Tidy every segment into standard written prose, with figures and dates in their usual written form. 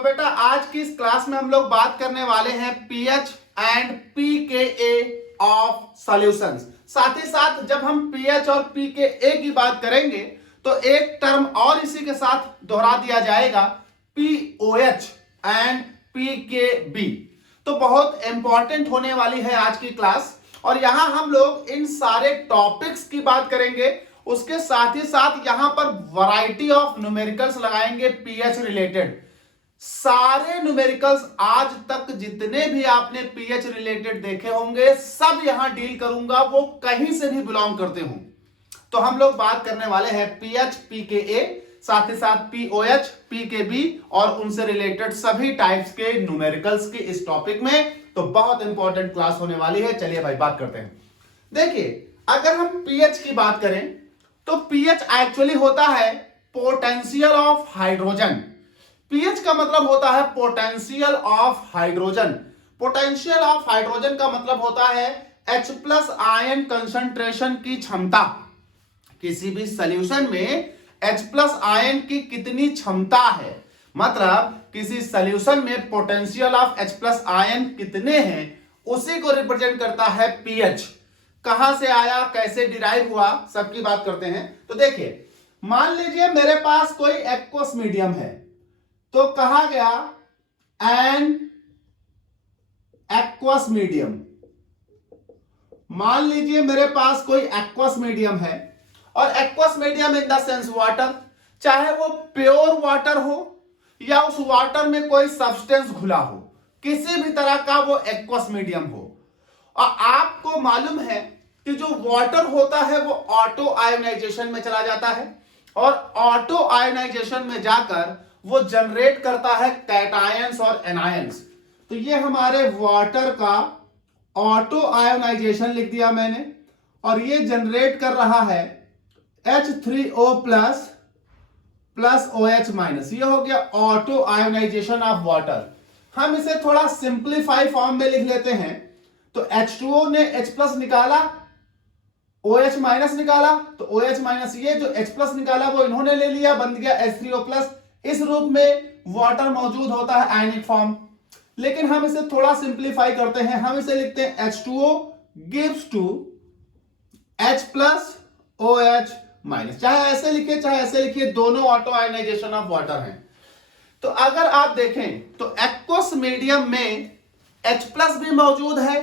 तो बेटा आज की इस क्लास में हम लोग बात करने वाले हैं pH and pKa of solutions. साथ ही साथ जब हम पीएच और पीकेए की बात करेंगे तो एक टर्म और इसी के साथ दोहरा दिया जाएगा, पीओएच एंड पीकेबी। तो बहुत इंपॉर्टेंट होने वाली है आज की क्लास और यहां हम लोग इन सारे टॉपिक्स की बात करेंगे। उसके साथ ही साथ यहां पर वैरायटी ऑफ न्यूमेरिकल्स लगाएंगे पीएच रिलेटेड। सारे न्यूमेरिकल्स आज तक जितने भी आपने पीएच रिलेटेड देखे होंगे सब यहां डील करूंगा, वो कहीं से भी बिलोंग करते हों। तो हम लोग बात करने वाले हैं पीएच पीकेए, साथ ही साथ पीओएच पीकेबी और उनसे रिलेटेड सभी टाइप्स के न्यूमेरिकल्स के इस टॉपिक में। तो बहुत इंपॉर्टेंट क्लास होने वाली है। चलिए भाई बात करते हैं। देखिए अगर हम पीएच की बात करें तो पीएच एक्चुअली होता है पोटेंशियल ऑफ हाइड्रोजन। पीएच का मतलब होता है potential of hydrogen. Potential of hydrogen का मतलब होता है H प्लस आयन कंसंट्रेशन की क्षमता। किसी भी सॉल्यूशन में H प्लस आयन की कितनी क्षमता है, मतलब किसी सॉल्यूशन में potential of H plus ion कितने हैं, उसी को रिप्रेजेंट करता है पीएच। कहां से आया, कैसे डिराइव हुआ, सबकी बात करते हैं। तो देखिए मान लीजिए मेरे पास कोई एक्वस मीडियम है, तो कहा गया एन एक्वस मीडियम। मान लीजिए मेरे पास कोई एक्वस मीडियम है और aqueous medium in the sense water, चाहे वो प्योर वाटर हो या उस वाटर में कोई सब्सटेंस घुला हो, किसी भी तरह का वो एक्वस मीडियम हो। और आपको मालूम है कि जो वाटर होता है वो ऑटो आयोनाइजेशन में चला जाता है और ऑटो आयोनाइजेशन में जाकर वो जनरेट करता है कैटायंस और एनायंस। तो ये हमारे वाटर का ऑटो आयोनाइजेशन लिख दिया मैंने और ये जनरेट कर रहा है H3O plus plus OH minus. ये हो गया ऑटो आयोनाइजेशन ऑफ वाटर। हम इसे थोड़ा सिंप्लीफाई फॉर्म में लिख लेते हैं। तो H2O ने H प्लस निकाला, OH माइनस निकाला, तो OH माइनस ये जो H प्लस निकाला वो इन्होंने ले लिया, बन गया H3O प्लस। इस रूप में वाटर मौजूद होता है आयनिक फॉर्म। लेकिन हम इसे थोड़ा सिंप्लीफाई करते हैं, हम इसे लिखते हैं H2O gives two H plus OH minus. चाहे ऐसे लिखिए चाहे ऐसे लिखिए, दोनों ऑटो आयोनाइजेशन ऑफ वाटर हैं। तो अगर आप देखें तो एक्वस मीडियम में H प्लस भी मौजूद है,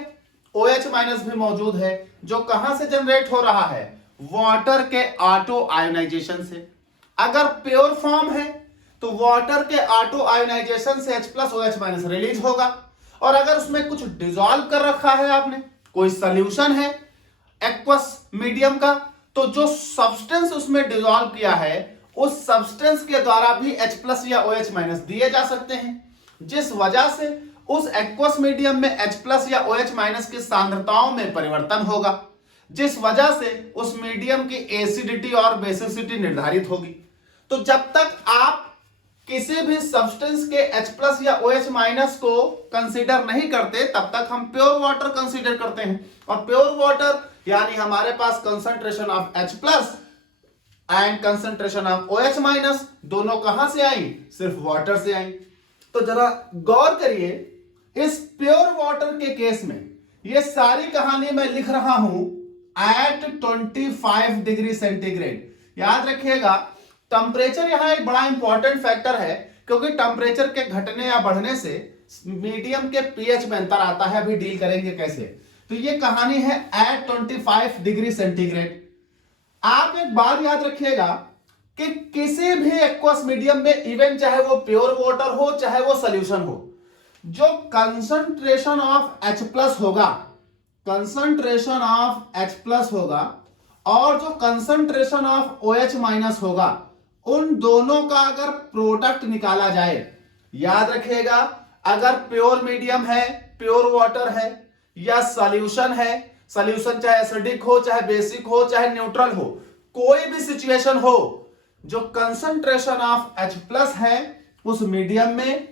OH माइनस भी मौजूद है, जो कहां से जनरेट हो रहा है, वाटर के ऑटो आयोनाइजेशन से। अगर प्योर फॉर्म है तो वाटर के ऑटो आयोनाइजेशन से H plus OH minus release होगा। और अगर उसमें कुछ डिसॉल्व कर रखा है आपने, कोई सॉल्यूशन है एक्वस मीडियम का, तो जो सब्सटेंस उसमें डिसॉल्व किया है उस सब्सटेंस के द्वारा भी H प्लस या OH माइनस दिए जा सकते हैं, जिस वजह से उस एक्वस मीडियम में H प्लस या OH माइनस की सांद्रताओं में परिवर्तन होगा, जिस वजह से उस मीडियम की एसिडिटी और बेसिसिटी निर्धारित होगी। तो जब तक आप किसी भी सब्सटेंस के H प्लस या OH माइनस को कंसीडर नहीं करते तब तक हम प्योर वाटर कंसीडर करते हैं। और प्योर वाटर यानी हमारे पास concentration of H plus and concentration of OH minus दोनों कहां से आई, सिर्फ वाटर से आई। तो जरा गौर करिए, इस प्योर वाटर के केस में ये सारी कहानी मैं लिख रहा हूं एट 25 डिग्री सेंटीग्रेड। याद रखिएगा टेम्परेचर यहां एक बड़ा इंपॉर्टेंट फैक्टर है, क्योंकि टेम्परेचर के घटने या बढ़ने से मीडियम के पीएच में अंतर आता है। अभी डील करेंगे कैसे। तो ये कहानी है एट 25 डिग्री सेंटीग्रेड। आप एक बात याद रखिएगा कि किसी भी एक्वस मीडियम में, इवन चाहे वो प्योर वाटर हो चाहे वो सॉल्यूशन हो, जो कंसंट्रेशन ऑफ H प्लस होगा, कंसंट्रेशन ऑफ H प्लस होगा और जो कंसंट्रेशन ऑफ OH माइनस होगा, उन दोनों का अगर प्रोडक्ट निकाला जाए, याद रखिएगा अगर प्योर मीडियम है, प्योर वाटर है या सॉल्यूशन है, सॉल्यूशन चाहे एसिडिक हो चाहे बेसिक हो चाहे न्यूट्रल हो, कोई भी सिचुएशन हो, जो कंसंट्रेशन ऑफ H प्लस है उस मीडियम में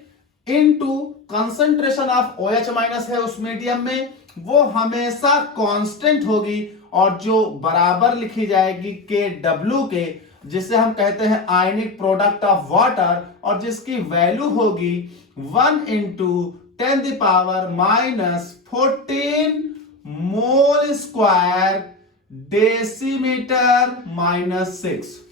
into concentration of OH minus है उस मीडियम में, वो हमेशा कांस्टेंट होगी और जो बराबर लिखी जाएगी KW के, जिसे हम कहते हैं आयनिक प्रोडक्ट ऑफ वाटर, और जिसकी वैल्यू होगी 1 into 10⁻⁻14 mole square decimeter -6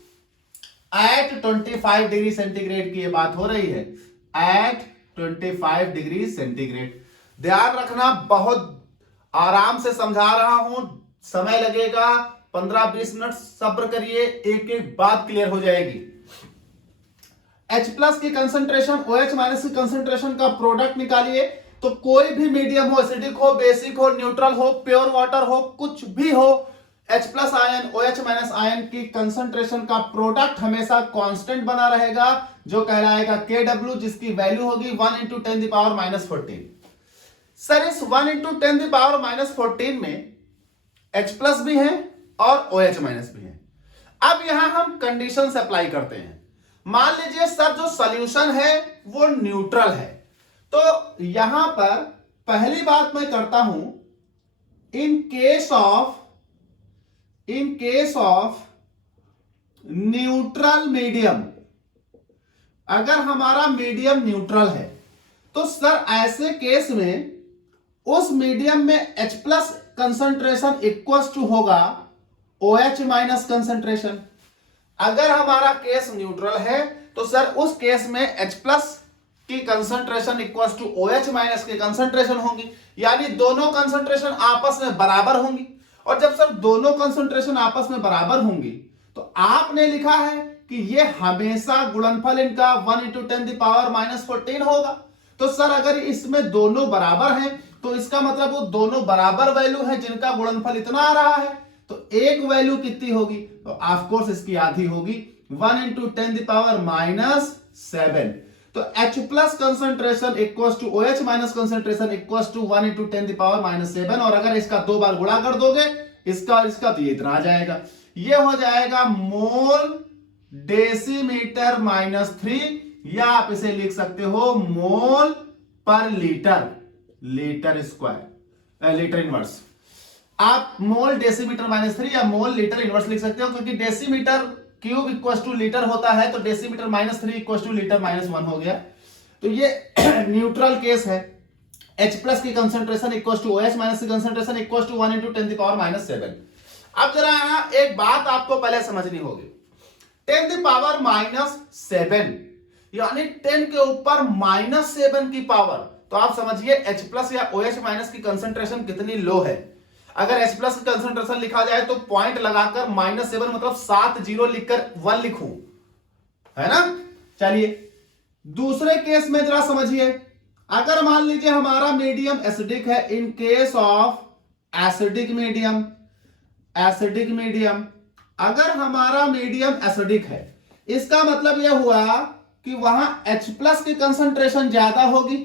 at 25 degree centigrade की ये बात हो रही है, एट 25 डिग्री सेंटीग्रेड। ध्यान रखना, बहुत आराम से समझा रहा हूं, समय लगेगा 15-20 मिनट, सब्र करिए, एक एक बात क्लियर हो जाएगी। H+ की कंसंट्रेशन OH- की कंसंट्रेशन का प्रोडक्ट निकालिए, तो कोई भी मीडियम हो, एसिडिक हो, बेसिक हो, न्यूट्रल हो, प्योर वाटर हो, कुछ भी हो, H+ आयन OH- आयन की कंसंट्रेशन का प्रोडक्ट हमेशा कांस्टेंट बना रहेगा, जो कहलाएगा Kw, जिसकी वैल्यू होगी 1 इंटू 10⁻⁻14। सर इस 1 इंटू 10⁻⁻14 में H+ भी है और OH- भी है। अब यहां हम कंडीशन अप्लाई करते हैं। मान लीजिए सर जो सॉल्यूशन है वो न्यूट्रल है, तो यहां पर पहली बात मैं करता हूं, in case of neutral medium, अगर हमारा मीडियम न्यूट्रल है तो सर ऐसे केस में उस मीडियम में H+ कंसंट्रेशन इक्वल टू होगा OH- कंसंट्रेशन। अगर हमारा केस न्यूट्रल है तो सर उस केस में H+ की कंसंट्रेशन इक्वल टू OH- की कंसंट्रेशन होगी, यानी दोनों कंसंट्रेशन आपस में बराबर होंगी। और जब सर दोनों कंसंट्रेशन आपस में बराबर होंगी तो आपने लिखा है कि ये हमेशा गुणनफल इनका 1 इंटू 10⁻⁻14 होगा। तो सर अगर इसमें दोनों बराबर हैं तो इसका मतलब वो दोनों बराबर वैल्यू है जिनका गुणनफल इतना आ रहा है, तो एक वैल्यू कितनी होगी, तो ऑफ कोर्स इसकी आधी होगी 1 इंटू 10⁻⁻7। तो H+ concentration equal to OH- concentration equal to 1 into 10⁻�7, और अगर इसका 2 बार गुणा कर दोगे इसका तो ये इतना आ जाएगा, ये हो जाएगा मोल डेसीमीटर -3, या आप इसे लिख सकते हो मोल पर litre, litre square, litre inverse. आप मोल डेसीमीटर -3 या मोल लीटर इनवर्स लिख सकते हो, क्योंकि decimetre cube equal two litre होता है, तो डेसीमीटर -3 इक्वल टू लीटर -1 हो गया। तो ये न्यूट्रल केस है। H+ की कंसंट्रेशन इक्वल टू OH- की कंसंट्रेशन इक्वल टू 1 इंटू 10⁻�7। अब जरा यहां एक बात आपको पहले समझनी होगी, 10⁻7 यानी 10 के ऊपर -7 की पावर, तो आप समझिए H+ या OH- की कंसंट्रेशन कितनी लो है। अगर H+ की कंसंट्रेशन लिखा जाए तो पॉइंट लगाकर -7 मतलब 7 0 लिखकर 1 लिखूं, है ना। चलिए दूसरे केस में जरा समझिए, अगर मान लीजिए हमारा मीडियम एसिडिक है, in case of acidic medium, अगर हमारा मीडियम एसिडिक है, इसका मतलब यह हुआ कि वहां H+ की कंसंट्रेशन ज्यादा होगी,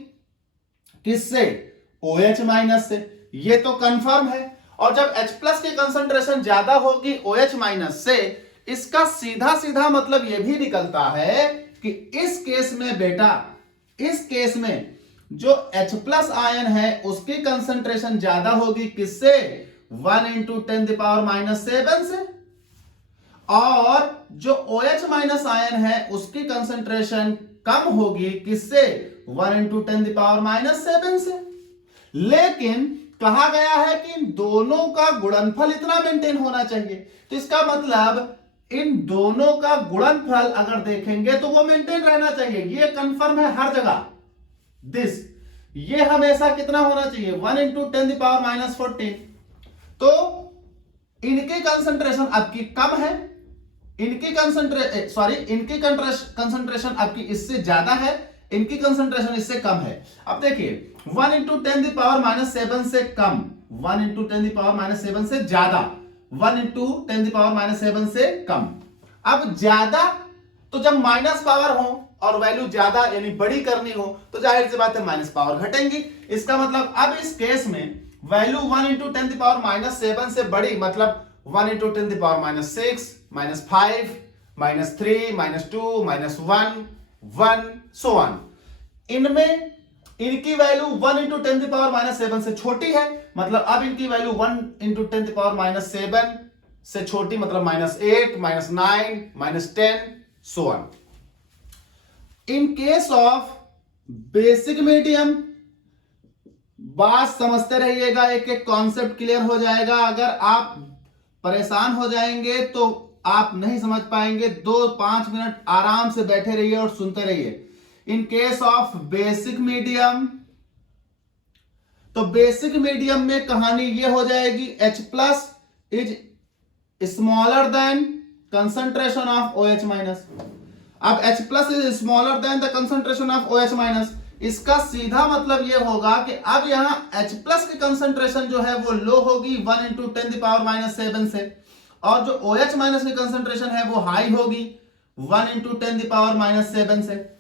किससे, OH- से, ये तो कंफर्म है। और जब H+ की कंसंट्रेशन ज्यादा होगी OH- से, इसका सीधा सीधा मतलब यह भी निकलता है कि इस केस में बेटा, इस केस में जो H+ आयन है उसकी कंसंट्रेशन ज्यादा होगी, किससे, 1 इंटू 10⁻⁻7 से, और जो OH- आयन है उसकी कंसंट्रेशन कम होगी, किससे, 1 इंटू 10⁻⁻7 से। लेकिन कहा गया है कि इन दोनों का गुणनफल इतना मेंटेन होना चाहिए, तो इसका मतलब इन दोनों का गुणनफल अगर देखेंगे तो वो मेंटेन रहना चाहिए, ये कंफर्म है हर जगह। दिस ये हमेशा कितना होना चाहिए, 1 इंटू 10⁻⁻14। तो इनकी कंसंट्रेशन आपकी कम है, इनकी कंसंट्रेशन आपकी इससे ज्यादा है, इनकी कंसंट्रेशन इससे कम है। अब देखिए 1 इंटू 10⁻⁻7 से कम, 1 इंटू 10⁻⁻7 से ज्यादा, 1 इंटू 10⁻⁻7 से कम। अब ज्यादा तो जब माइनस पावर हो और वैल्यू ज्यादा यानी बड़ी करनी हो तो जाहिर सी बात है माइनस पावर घटेंगी। इसका मतलब अब इस केस में वैल्यू 1 इंटू 10⁻⁻7 से बड़ी, मतलब 1 इंटू 10⁻⁻6 -5 -3 -2 -1 1 सो ऑन, इनमें इनकी वैल्यू 1 इंटू 10⁻⁻7 से छोटी है, मतलब अब इनकी वैल्यू 1 इंटू 10⁻⁻7 से छोटी मतलब -8, -9, -10 so on. In case of basic medium, बात समझते रहिएगा, एक एक कॉन्सेप्ट क्लियर हो जाएगा। अगर आप परेशान हो जाएंगे तो आप नहीं समझ पाएंगे। 2-5 मिनट आराम से बैठे रहिए और सुनते रहिए। In case of basic medium, तो बेसिक मीडियम में कहानी ये हो जाएगी, H plus is smaller than concentration of OH minus. अब H plus is smaller than the concentration of OH minus, इसका सीधा मतलब ये होगा कि अब यहां H प्लस की कंसंट्रेशन जो है वो लो होगी 1 × 10⁻⁷ से, और जो OH माइनस की कंसंट्रेशन है वो हाई होगी 1 × 10⁻⁷ से।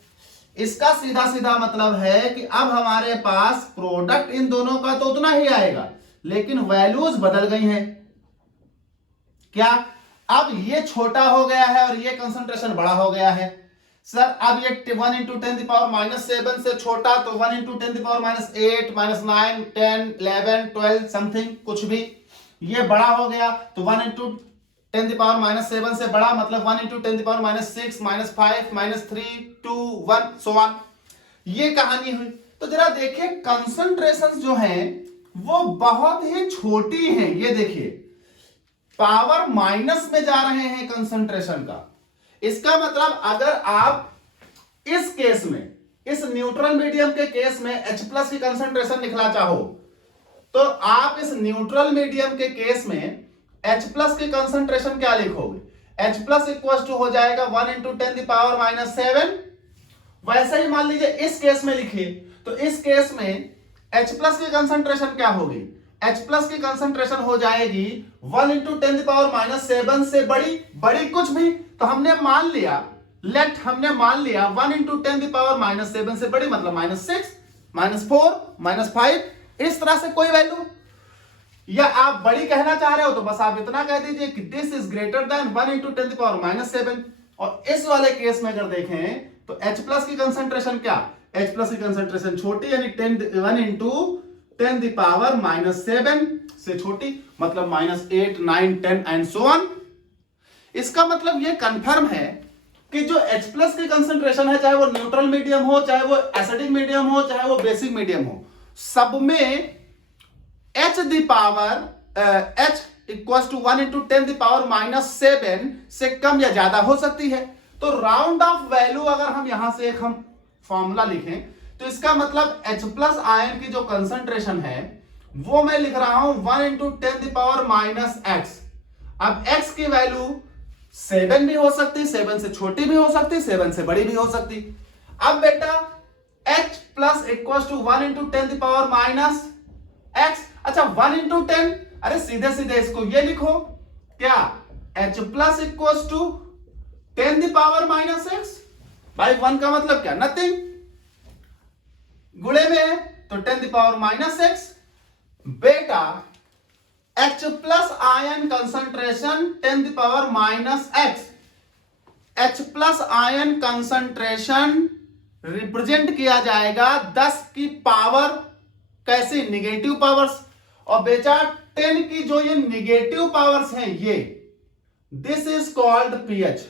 इसका सीधा सीधा मतलब है कि अब हमारे पास प्रोडक्ट इन दोनों का तो उतना ही आएगा, लेकिन वैल्यूज बदल गई हैं। क्या? अब ये छोटा हो गया है और ये कंसंट्रेशन बड़ा हो गया है। सर अब ये 1 × 10⁻⁷ से छोटा, तो 1 × 10⁻⁸, -9, 10, 11, 12 समथिंग कुछ भी, ये बड़ा हो गया तो 1 × 10⁻⁷ से बड़ा मतलब 1 × 10⁻⁶, -5, -3, 2, 1 सो ऑन। ये कहानी हुई। तो जरा देखिए कंसंट्रेशन जो हैं वो बहुत ही छोटी हैं। ये देखिए पावर माइनस में जा रहे हैं कंसंट्रेशन का। इसका मतलब अगर आप इस केस में, इस न्यूट्रल मीडियम के केस में H प्लस की कंसंट्रेशन लिखना चाहो तो आप इस न्यूट्रल मीडियम के केस में H प्लस की कंसंट्रेशन क्या लिखोगे? H प्लस इक्वल टू हो जाएगा 1 × 10⁻⁷। वैसे ही मान लीजिए इस केस में लिखिए, तो इस केस में H प्लस की कंसंट्रेशन क्या होगी? H प्लस की कंसंट्रेशन हो जाएगी 1 × 10⁻⁷ से बड़ी कुछ भी, तो हमने मान लिया 1 × 10⁻⁷ से बड़ी मतलब -6, -4, -5, इस तरह से कोई वैल्यू। या आप बड़ी कहना चाह रहे हो तो बस आप इतना कह दीजिए कि दिस इज ग्रेटर देन 1 × 10⁻⁷। और इस वाले केस में अगर देखें तो H प्लस की कंसंट्रेशन क्या? H प्लस की कंसंट्रेशन छोटी, यानी 1 × 10⁻⁷ से छोटी मतलब -8, 9, 10 एंड सो ऑन। इसका मतलब ये कंफर्म है कि जो H प्लस की कंसंट्रेशन है, चाहे वो न्यूट्रल मीडियम हो, चाहे वो एसिडिक मीडियम हो, चाहे वो बेसिक मीडियम हो, सब में H इक्वल टू 1 × 10⁻⁷ से कम या ज्यादा हो सकती है। तो राउंड ऑफ वैल्यू अगर हम यहां से एक हम फॉर्मूला लिखें तो इसका मतलब H प्लस आयन की जो कंसंट्रेशन है वो मैं लिख रहा हूं 1 × 10⁻⁻x। अब x की वैल्यू 7 भी हो सकती, 7 से छोटी भी हो सकती, 7 से बड़ी भी हो सकती। अब बेटा H plus equal to 1 × 10⁻⁻x। अच्छा 1 × 10, अरे सीधे सीधे इसको ये लिखो, क्या H plus equal to 10⁻⁻x। भाई 1 का मतलब क्या? नथिंग, गुणे में है तो 10⁻⁻x। बेटा H plus ion concentration 10⁻⁻x। H plus ion concentration represent किया जाएगा 10 की पावर, कैसी? Negative powers. और बेटा 10 की जो ये निगेटिव पावर्स हैं ये, दिस इज कॉल्ड pH।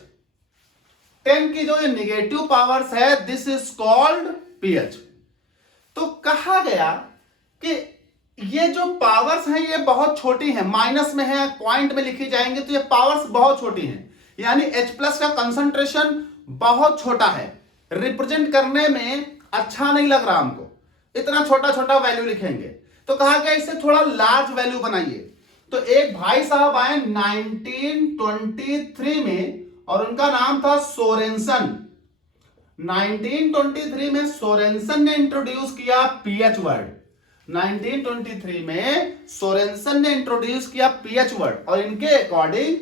10 की जो ये निगेटिव पावर्स है, दिस इज कॉल्ड pH। तो कहा गया कि ये जो पावर्स हैं ये बहुत छोटी हैं, माइनस में है, पॉइंट में लिखी जाएंगे तो ये पावर्स बहुत छोटी हैं, यानी H प्लस का कंसंट्रेशन बहुत छोटा है। रिप्रेजेंट करने में अच्छा नहीं लग रहा हमको, इतना छोटा छोटा वैल्यू लिखेंगे, तो कहा गया इससे थोड़ा लार्ज वैल्यू बनाइए। तो एक भाई साहब आए 1923 में और उनका नाम था सोरेंसन। 1923 में सोरेंसन ने इंट्रोड्यूस किया pH वर्ड। 1923 में सोरेंसन ने इंट्रोड्यूस किया pH वर्ड, और इनके अकॉर्डिंग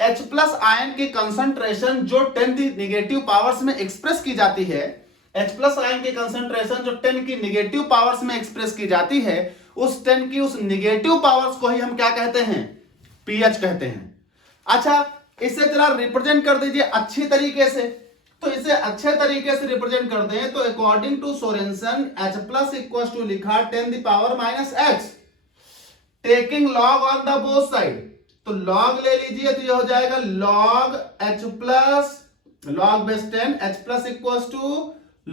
H प्लस आयन की कंसंट्रेशन जो 10 की निगेटिव पावर्स में एक्सप्रेस की जाती है, H प्लस आयन की कंसंट्रेशन जो 10 की निगेटिव पावर्स में एक्सप्रेस की जाती है, उस 10 की उस निगेटिव पावर्स को ही हम क्या कहते हैं? pH कहते हैं। अच्छा इसे जरा रिप्रेजेंट कर दीजिए अच्छी तरीके से। तो इसे अच्छे तरीके से रिप्रेजेंट कर दें तो according to Sorensen H plus equal to लिखा 10⁻⁻x, taking log on the both side. तो log ले लीजिए, तो ये हो जाएगा log h plus log base 10 h plus equals to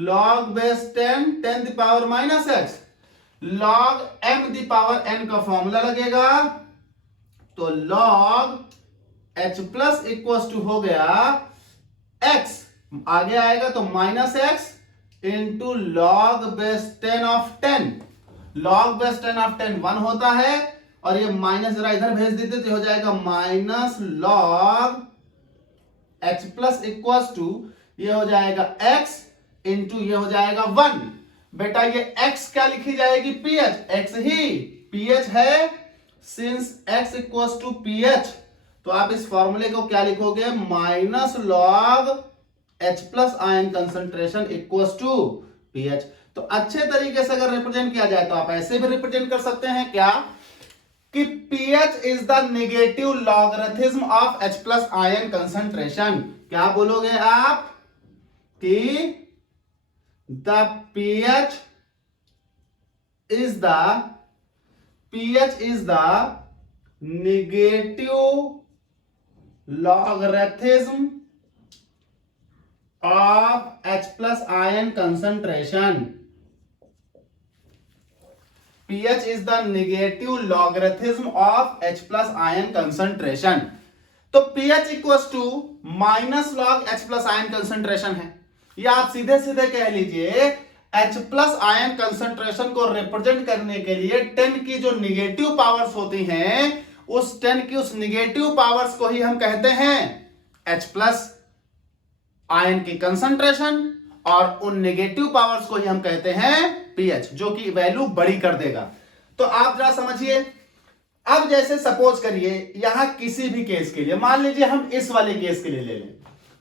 log base 10 10 the power minus x log m the power n का formula लगेगा, तो log h plus equals to हो गया x, आगे आएगा तो minus x into log base 10 of 10, log base 10 of 10 1 होता है, और ये माइनस जरा इधर भेज देते तो हो जाएगा minus log h plus equals to ये हो जाएगा x इंटू ये हो जाएगा 1। बेटा ये x क्या लिखी जाएगी, ph, x ही ph है, since x equals to ph, तो आप इस फॉर्मूले को क्या लिखोगे, minus log h plus ion concentration equals to pH। तो अच्छे तरीके से अगर रिप्रेजेंट किया जाए तो आप ऐसे भी रिप्रेजेंट कर सकते हैं क्या, कि pH is the negative logarithm of H plus ion concentration. क्या बोलोगे आप, कि the pH is the negative logarithm of H plus ion concentration. pH is the negative logarithm of H plus ion concentration. तो pH equals to minus log H plus ion concentration है, या आप सीधे सीधे कह लीजिए H प्लस आयन कंसंट्रेशन को represent करने के लिए 10 की जो निगेटिव पावर्स होती हैं, उस 10 की उस निगेटिव पावर्स को ही हम कहते हैं H प्लस आयन की कंसंट्रेशन, और उन नेगेटिव पावर्स को ही हम कहते हैं pH, जो कि वैल्यू बड़ी कर देगा। तो आप जरा समझिए, अब जैसे सपोज करिए यहां किसी भी केस के लिए, मान लीजिए हम इस वाले केस के लिए ले लें,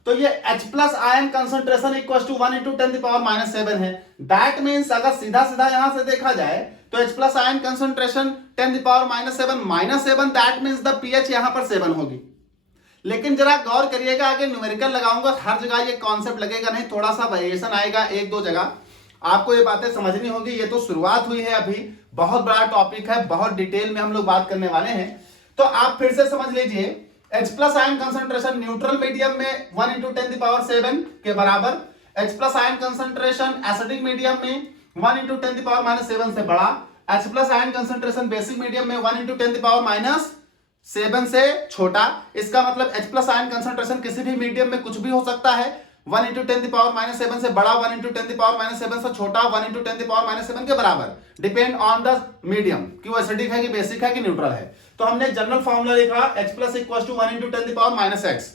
तो ये H plus ion concentration equal to 1 into 10 power minus 7 है। दैट मीन्स अगर सीधा सीधा यहां से देखा जाए तो H plus ion concentration 10 power minus 7, that means the pH यहां पर 7 होगी। लेकिन जरा गौर करिएगा, आगे न्यूमेरिकल लगाऊंगा, हर जगह ये कॉन्सेप्ट लगेगा नहीं, थोड़ा सा वेरिएशन आएगा एक दो जगह, आपको ये बातें समझनी होगी। ये तो शुरुआत हुई है, अभी बहुत बड़ा टॉपिक है, बहुत डिटेल में हम लोग बात करने वाले हैं। तो आप फिर से समझ लीजिए, H plus ion concentration neutral medium में 1 इंटू 10 द पावर 7 के बराबर, H plus ion concentration acidic medium में 1 इंटू 10 द पावर माइनस 7 से बड़ा, H plus ion concentration basic medium में 1 इंटू 10 द पावर माइनस 7 से छोटा। इसका मतलब H प्लस आयन कंसंट्रेशन किसी भी मीडियम में कुछ भी हो सकता है, 1 इंटू 10 द पावर माइनस 7 से बड़ा, 1 इंटू 10 द पावर माइनस 7 से छोटा, 1 इंटू 10 द पावर माइनस 7 के बराबर, डिपेंड ऑन द मीडियम कि वो एसिडिक है कि बेसिक है कि न्यूट्रल है। तो हमने जनरल फॉर्मूला लिखा H plus equal to 1 into 10 the power minus x।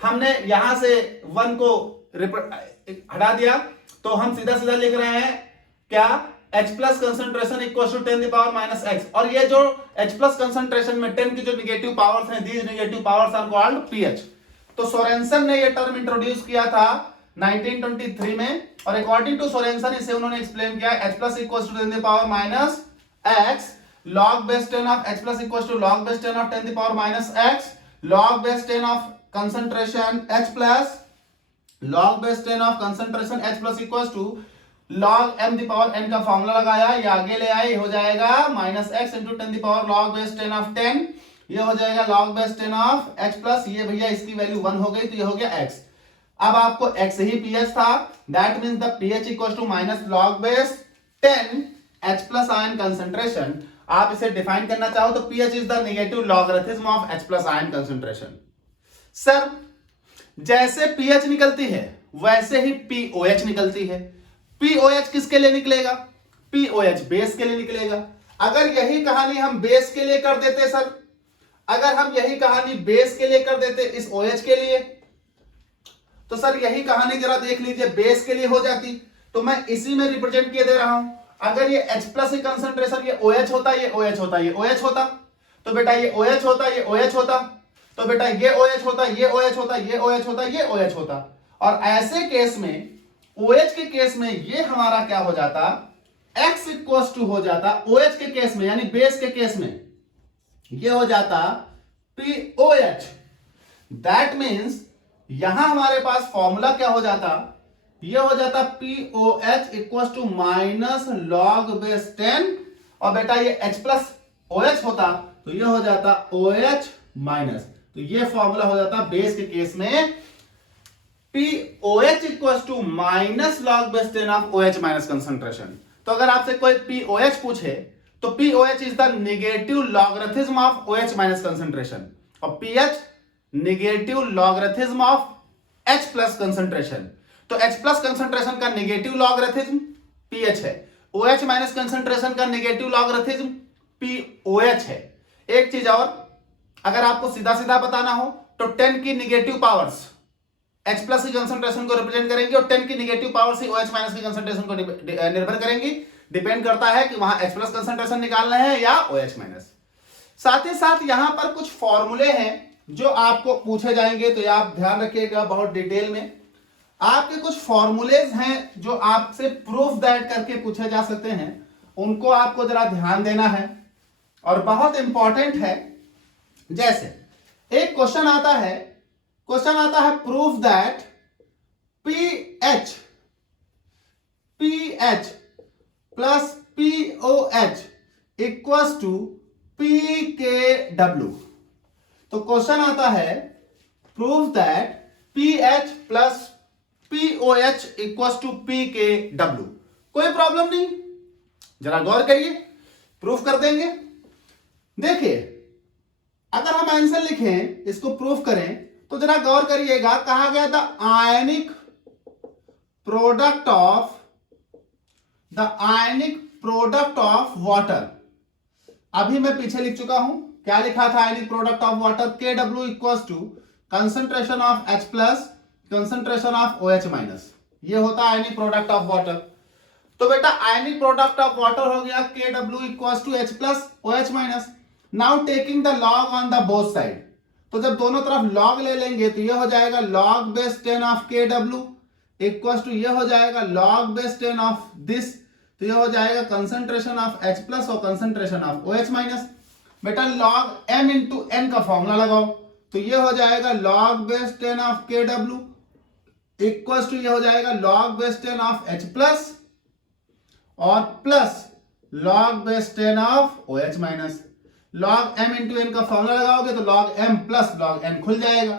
हमने यहां से 1 को हटा दिया, तो हम सीधा सीधा लिख रहे हैं क्या, H plus concentration equal to 10 the power minus x, और ये जो H प्लस कंसंट्रेशन में 10 की जो निगेटिव पावर्स हैं, these negative powers are called pH। तो सोरेंसन ने ये टर्म इंट्रोड्यूस किया था 1923 में, और अकॉर्डिंग टू सोरेंसन इसे उन्होंने एक्सप्लेन किया H plus equal to 10 the power minus x log base 10 of H plus equals to log base 10 of 10 the power minus x, log base 10 of concentration H plus log base 10 of concentration H plus equals to log m the power n का formula लगाया, ये आगे ले आए, हो जाएगा minus x into 10 the power log base 10 of 10, ये हो जाएगा log base 10 of H plus, ये भैया इसकी वैल्यू 1 हो गई, तो ये हो गया x। अब आपको x ही pH था, that means the pH equals to minus log base 10 H plus ion concentration. आप इसे डिफाइन करना चाहो तो pH is the negative logarithm of H plus ion concentration. Sir जैसे pH निकलती है वैसे ही POH निकलती है। POH किसके लिए निकलेगा, POH बेस के लिए निकलेगा। अगर यही कहानी हम बेस के लिए कर देते सर, अगर हम यही कहानी बेस के लिए कर देते इस OH के लिए, तो सर यही कहानी जरा देख लीजिए, बेस के लिए हो जाती, तो मैं इसी में रिप्रेजेंट किए दे रहा हूं। अगर ये H प्लस की कंसंट्रेशन ये OH होता, ये OH होता, ये OH होता, तो बेटा ये OH होता, ये OH होता, तो बेटा ये OH होता, ये OH होता, ये OH होता, ये OH होता। और ऐसे केस में OH के केस में ये हमारा क्या हो जाता, X इक्वल्स टू हो जाता OH के केस में, यानी बेस के केस में ये हो जाता POH। दैट मीन्स यहां हमारे पास फॉर्मूला क्या हो जाता, ये हो जाता POH equals to minus log base 10, और बेटा ये H प्लस OH होता तो ये हो जाता OH माइनस। तो ये फॉर्मूला हो जाता है बेस के केस में POH equal to minus log base 10 of OH minus concentration. तो अगर आपसे कोई POH पूछे तो POH is the negative logarithm of OH minus concentration और pH negative logarithm of H plus concentration. तो H प्लस कंसंट्रेशन का नेगेटिव लॉगरिथम pH है, OH माइनस कंसंट्रेशन का नेगेटिव लॉगरिथम POH है। एक चीज और, अगर आपको सीधा सीधा बताना हो तो 10 की नेगेटिव पावर्स H प्लस की कंसंट्रेशन को रिप्रेजेंट करेंगे और 10 की नेगेटिव पावर्स ही OH माइनस की कंसंट्रेशन को निर्भर करेंगी। डिपेंड करता है कि वहां H प्लस कंसंट्रेशन निकालना है या OH माइनस। साथ ही साथ यहां पर कुछ फॉर्मूले हैं जो आपको पूछे जाएंगे, तो आप ध्यान रखिएगा बहुत डिटेल में। आपके कुछ फॉर्मूलेज हैं जो आपसे प्रूफ दैट करके पूछे जा सकते हैं, उनको आपको जरा ध्यान देना है और बहुत इंपॉर्टेंट है। जैसे एक क्वेश्चन आता है proof that pH plus POH equals to pKw। तो क्वेश्चन आता है proof that pH plus POH equals to pKw। कोई प्रॉब्लम नहीं, जरा गौर करिए, प्रूफ कर देंगे। देखिए अगर हम आंसर लिखें, इसको प्रूफ करें, तो जरा गौर करिएगा, कहा गया the ionic product of water. अभी मैं पीछे लिख चुका हूं, क्या लिखा था ionic product of water, KW equals to concentration of H plus concentration of OH minus. ये होता है आयनिक प्रोडक्ट ऑफ वाटर। तो बेटा आयनिक प्रोडक्ट ऑफ वाटर हो गया KW equals to H plus OH minus. Now taking the log on the both side, तो जब दोनों तरफ लॉग ले लेंगे तो ये हो जाएगा log base 10 of KW equals to ये हो जाएगा लॉग बेस 10 ऑफ दिस, तो ये हो जाएगा कंसंट्रेशन ऑफ H प्लस और कंसंट्रेशन ऑफ OH माइनस। बेटा लॉग m इंटू n का फॉर्मूला लगाओ, तो ये हो जाएगा log base 10 of KW equals to ये हो जाएगा log base 10 of H plus और plus log base 10 of OH minus. Log m into n का फॉर्मूला लगाओगे तो log m plus log n खुल जाएगा।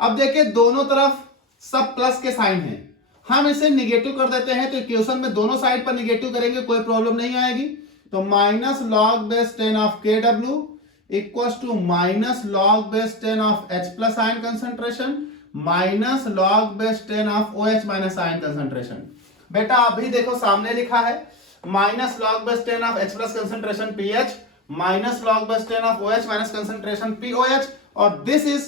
अब देखिए दोनों तरफ सब प्लस के साइन हैं, हम इसे निगेटिव कर देते हैं, तो इक्वेशन में दोनों साइड पर निगेटिव करेंगे, कोई प्रॉब्लम नहीं आएगी। तो minus log base 10 of KW equals to minus log base 10 of H plus ion concentration minus log base 10 of OH minus ion concentration. बेटा अभी देखो सामने लिखा है minus log base 10 of H plus concentration PH minus log base 10 of OH minus concentration POH और this is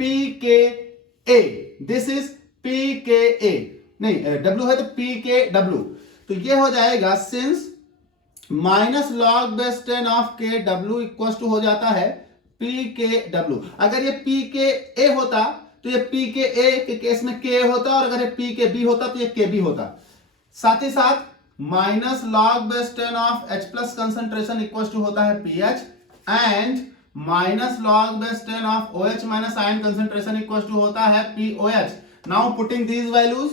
pKa, this is pKa, नहीं W है तो pKw। तो ये हो जाएगा since minus log base 10 of KW equals to हो जाता है pKw। अगर ये pKa होता तो ये pKa के केस में K होता, और अगर ये pKb होता तो ये Kb होता। साथ ही साथ minus log base 10 of H plus concentration equals to होता है PH and minus log base 10 of OH minus ion concentration equals to होता है POH। Now putting these values,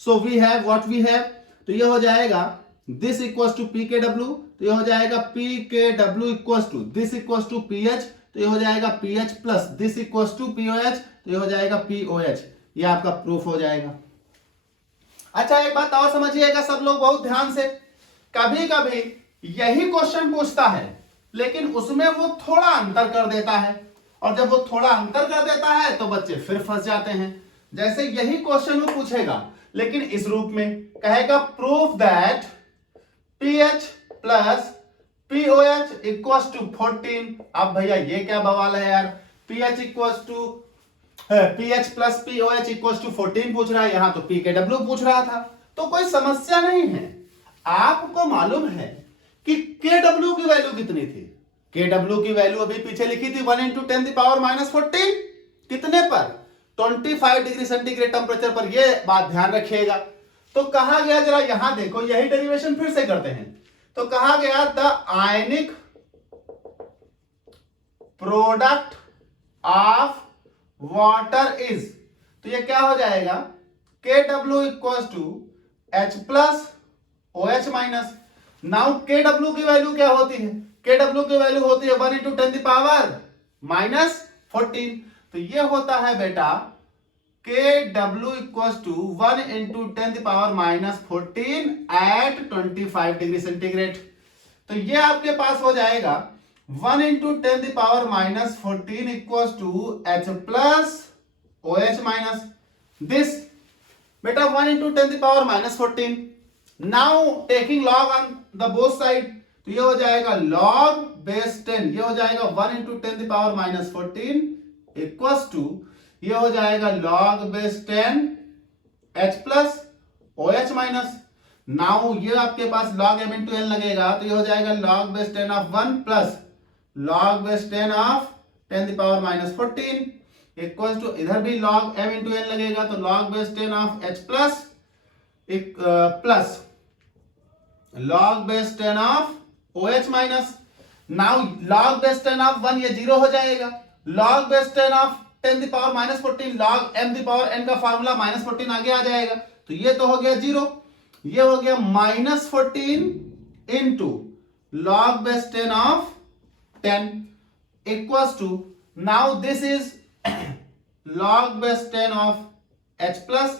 so we have what we have, तो ये हो जाएगा this equals to pKw, तो ये हो जाएगा pKw equals to this equals to PH, तो ये हो जाएगा PH plus this equals to POH, तो ये हो जाएगा POH। ये आपका प्रूफ हो जाएगा। अच्छा एक बात और समझिएगा सब लोग बहुत ध्यान से, कभी कभी यही क्वेश्चन पूछता है लेकिन उसमें वो थोड़ा अंतर कर देता है, और जब वो थोड़ा अंतर कर देता है तो बच्चे फिर फंस जाते हैं। जैसे यही क्वेश्चन वो पूछेगा लेकिन इस रूप में कहेगा proof that PH plus POH equals to 14। अब भैया ये क्या बवाल है यार, PH equals to PH plus POH equals to 14 पूछ रहा है, यहां तो pKw पूछ रहा था। तो कोई समस्या नहीं है, आपको मालूम है कि KW की वैल्यू कितनी थी। KW की वैल्यू अभी पीछे लिखी थी 1 इंटू 10 द पावर माइनस 14, कितने पर 25 डिग्री सेंटीग्रेड टेम्परेचर पर। यह बात ध्यान रखिएगा। तो कहा गया, जरा यहां देखो, यही डेरिवेशन फिर से करते हैं। तो कहा गया the ionic product of water is, तो ये क्या हो जाएगा KW equals to H plus OH minus. Now KW की वैल्यू क्या होती है, KW की वैल्यू होती है 1 इंटू 10 द पावर माइनस 14। तो ये होता है बेटा KW equal to 1 into 10⁻⁻14 at 25 degree centigrade. तो ये आपके पास हो जाएगा 1 into 10⁻⁻14 equal to H plus OH minus this बेटा 1 into 10⁻⁻14। Now taking log on the both side, तो ये हो जाएगा log बेस 10, ये हो जाएगा 1 इंटू 10⁻⁻14 इक्वल टू ये हो जाएगा log base 10 H plus OH minus. Now ये आपके पास log m इंटू n लगेगा, तो ये हो जाएगा log base 10 of 1 plus log base 10 of 10⁻⁻14 equal to इधर भी log m इंटू n लगेगा, तो log base 10 of H plus plus log base 10 of OH minus. Now log base 10 of 1 ये जीरो हो जाएगा, log base 10 of 10⁻⁻14 log m the power n का formula -14 आगे आ जाएगा, तो ये तो हो गया जीरो, ये हो गया -14 into log base 10 of 10 equals to now this is log base 10 of H plus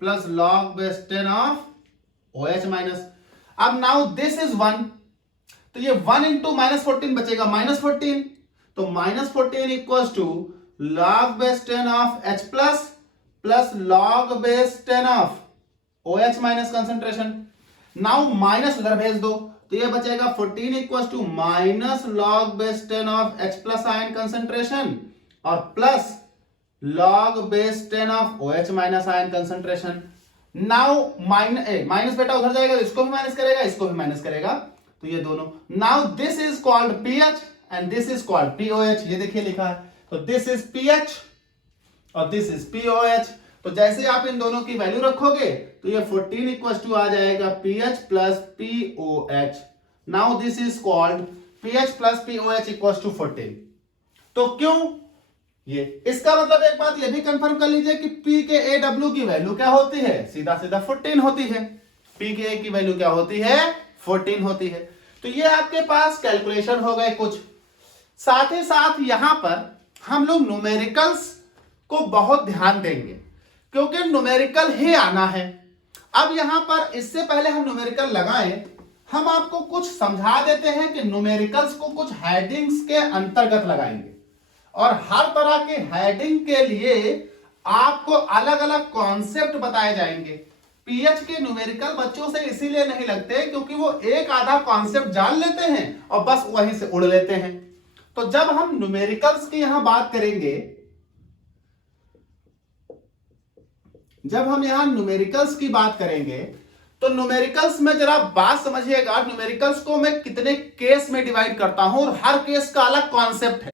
plus log base 10 of OH minus. अब नाउ दिस इज 1, तो ये 1 इंटू -14 बचेगा -14, तो -14 equals to log base 10 of H plus plus log base 10 of OH minus concentration. Now minus उधर भेज दो, तो ये बचेगा 14 equals to minus log base 10 of H plus ion concentration और plus log base 10 of OH minus ion concentration. Now minus बेटा उधर जाएगा, इसको भी माइनस करेगा, इसको भी माइनस करेगा, तो ये दोनों। Now this is called pH and this is called pOH, ये देखिए लिखा है, तो दिस इज पीएच और दिस इज पीओएच। तो जैसे आप इन दोनों की वैल्यू रखोगे, तो ये 14 इक्वल टू आ जाएगा pH plus pOH. Now this is called pH plus pOH equal to 14। तो क्यों ये, इसका मतलब एक बात ये भी कंफर्म कर लीजिए कि P के AW की वैल्यू क्या होती है, सीधा सीधा 14 होती है। P के A की वैल्यू क्या होती है, 14 होती है। तो ये आपके पास कैलकुलेशन हो गए कुछ। साथ ही साथ यहां पर हम लोग न्यूमेरिकल्स को बहुत ध्यान देंगे, क्योंकि न्यूमेरिकल ही आना है। अब यहां पर इससे पहले हम न्यूमेरिकल लगाएं, हम आपको कुछ समझा देते हैं कि न्यूमेरिकल्स को कुछ हेडिंग्स के अंतर्गत लगाएंगे और हर तरह के हेडिंग के लिए आपको अलग अलग कॉन्सेप्ट बताए जाएंगे। पीएच के न्यूमेरिकल बच्चों से इसीलिए नहीं लगते क्योंकि वो एक आधा कॉन्सेप्ट जान लेते हैं और बस वहीं से उड़ लेते हैं। तो जब हम न्यूमेरिकल्स की यहां बात करेंगे, जब हम यहां न्यूमेरिकल्स की बात करेंगे, तो न्यूमेरिकल्स में जरा बात समझिएगा, न्यूमेरिकल्स को मैं कितने केस में डिवाइड करता हूं और हर केस का अलग कॉन्सेप्ट है।